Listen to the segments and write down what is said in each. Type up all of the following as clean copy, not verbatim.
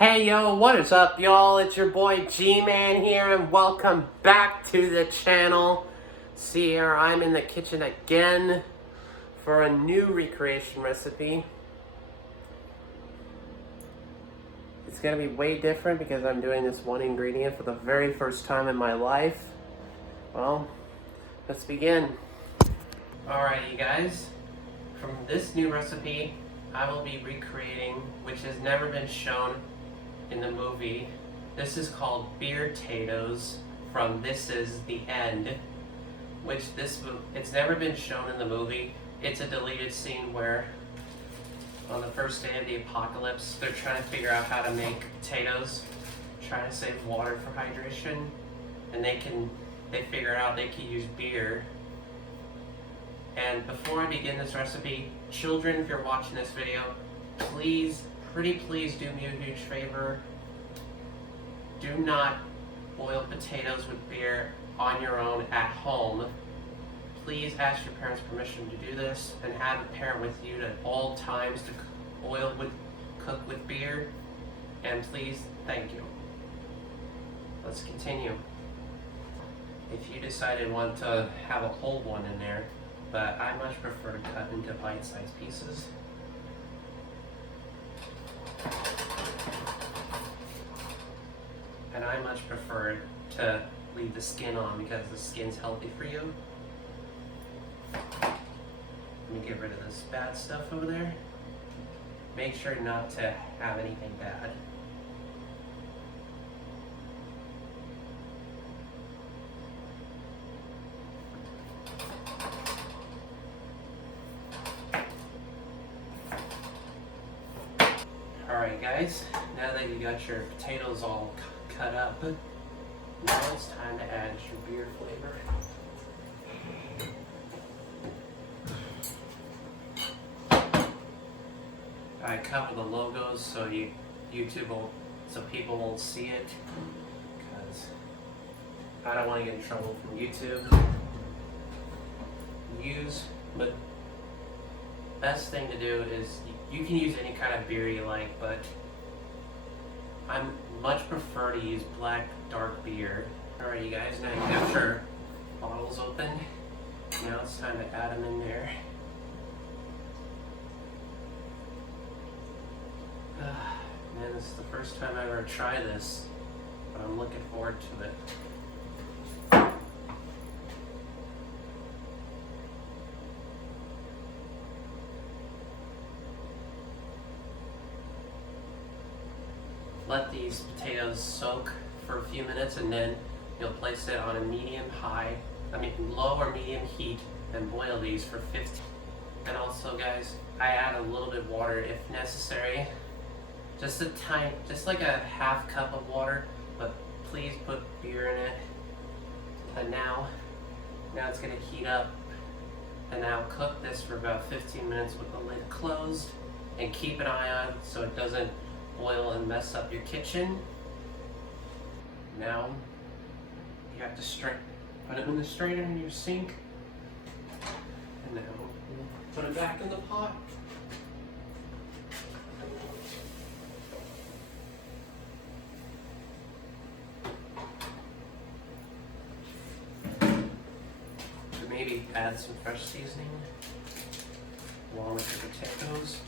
Hey yo, what is up y'all? It's your boy G-Man here and welcome back to the channel. See here, I'm in the kitchen again for a new recreation recipe. It's gonna be way different because I'm doing this one ingredient for the very first time in my life. Well, let's begin. Alright you guys, from this new recipe I will be recreating, which has never been shown in the movie. This is called Beer-Tatoes from This Is the End, which it's never been shown in the movie. It's a deleted scene where on the first day of the apocalypse they're trying to figure out how to make potatoes, trying to save water for hydration, and they figure out they can use beer. And before I begin this recipe, children, if you're watching this video, please do me a huge favor. Do not boil potatoes with beer on your own at home. Please ask your parents' permission to do this and have a parent with you at all times to cook with beer. And please, thank you. Let's continue. If you decided you want to have a whole one in there, but I much prefer to cut into bite-sized pieces. And I much prefer to leave the skin on because the skin's healthy for you. Let me get rid of this bad stuff over there. Make sure not to have anything bad. Alright guys, now that you got your potatoes all cut up, now it's time to add your beer flavor. I cover the logos so people won't see it, because I don't want to get in trouble from YouTube. But best thing to do is you can use any kind of beer you like, but I much prefer to use black dark beer. Alright you guys, now you got your bottles open. Now it's time to add them in there. Man, this is the first time I ever tried this, but I'm looking forward to it. Let these potatoes soak for a few minutes and then you'll place it on a low or medium heat and boil these for 15. And also guys, I add a little bit of water if necessary. Just like a half cup of water, but please put beer in it. And now it's gonna heat up. And now cook this for about 15 minutes with the lid closed and keep an eye on so it doesn't boil and mess up your kitchen. Now you have to put it in the strainer in your sink, and now put it back in the pot. So maybe add some fresh seasoning along with your potatoes.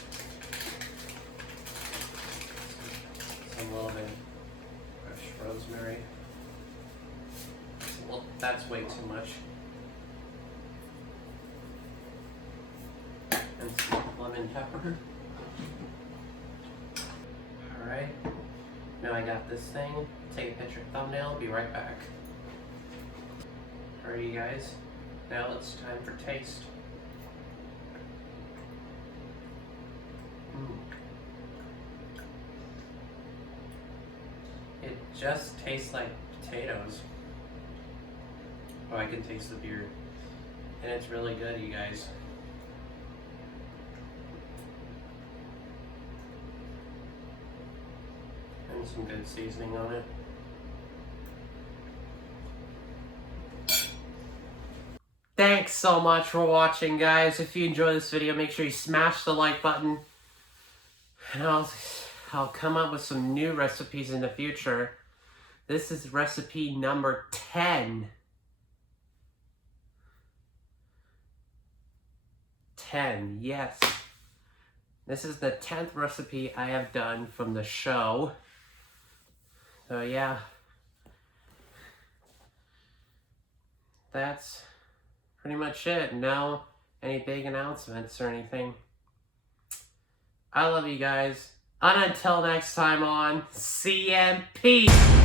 A little bit of fresh rosemary. Well, that's way too much. And some lemon pepper. Alright, now I got this thing. Take a picture, thumbnail, be right back. Alright you guys, now it's time for taste. It just tastes like potatoes. Oh, I can taste the beer. And it's really good, you guys. And some good seasoning on it. Thanks so much for watching, guys. If you enjoyed this video, make sure you smash the like button. And I'll come up with some new recipes in the future. This is recipe number 10. 10, yes. This is the 10th recipe I have done from the show. So yeah. That's pretty much it. No any big announcements or anything. I love you guys. And until next time on CMP.